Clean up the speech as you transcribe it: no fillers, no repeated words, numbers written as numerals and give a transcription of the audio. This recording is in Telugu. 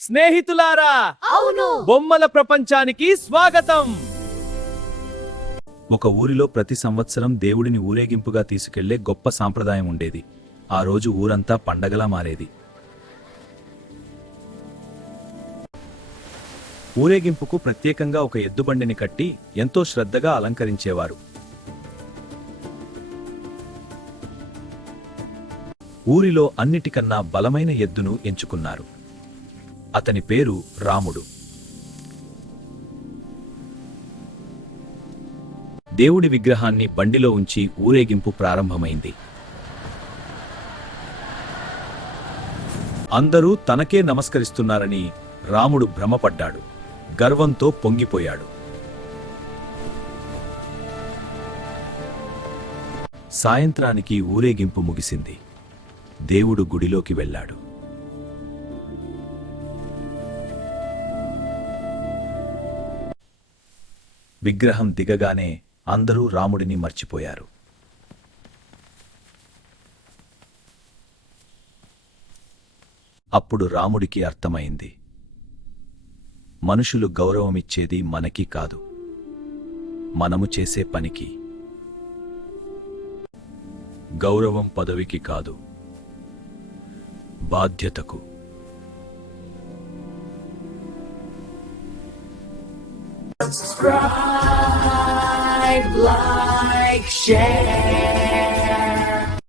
స్నేహితులారా, అవును. బొమ్మల ప్రపంచానికి స్వాగతం. ఒక ఊరిలో ప్రతి సంవత్సరం దేవుడిని ఊరేగింపుగా తీసుకెళ్లే గొప్ప సాంప్రదాయం ఉండేది. ఆ రోజు ఊరంతా పండగలా మారేది. ఊరేగింపుకు ప్రత్యేకంగా ఒక ఎద్దుబండిని కట్టి ఎంతో శ్రద్ధగా అలంకరించేవారు. ఊరిలో అన్నిటికన్నా బలమైన ఎద్దును ఎంచుకున్నారు. అతని పేరు రాముడు. దేవుడి విగ్రహాన్ని బండిలో ఉంచి ఊరేగింపు ప్రారంభమైంది. అందరూ తనకే నమస్కరిస్తున్నారని రాముడు భ్రమపడ్డాడు. గర్వంతో పొంగిపోయాడు. సాయంత్రానికి ఊరేగింపు ముగిసింది. దేవుడు గుడిలోకి వెళ్ళాడు. విగ్రహం దిగగానే అందరూ రాముడిని మర్చిపోయారు. అప్పుడు రాముడికి అర్థమైంది, మనుషులు గౌరవమిచ్చేది మనకి కాదు, మనము చేసే పనికి. గౌరవం పదవికి కాదు, బాధ్యతకు. Subscribe, like, share.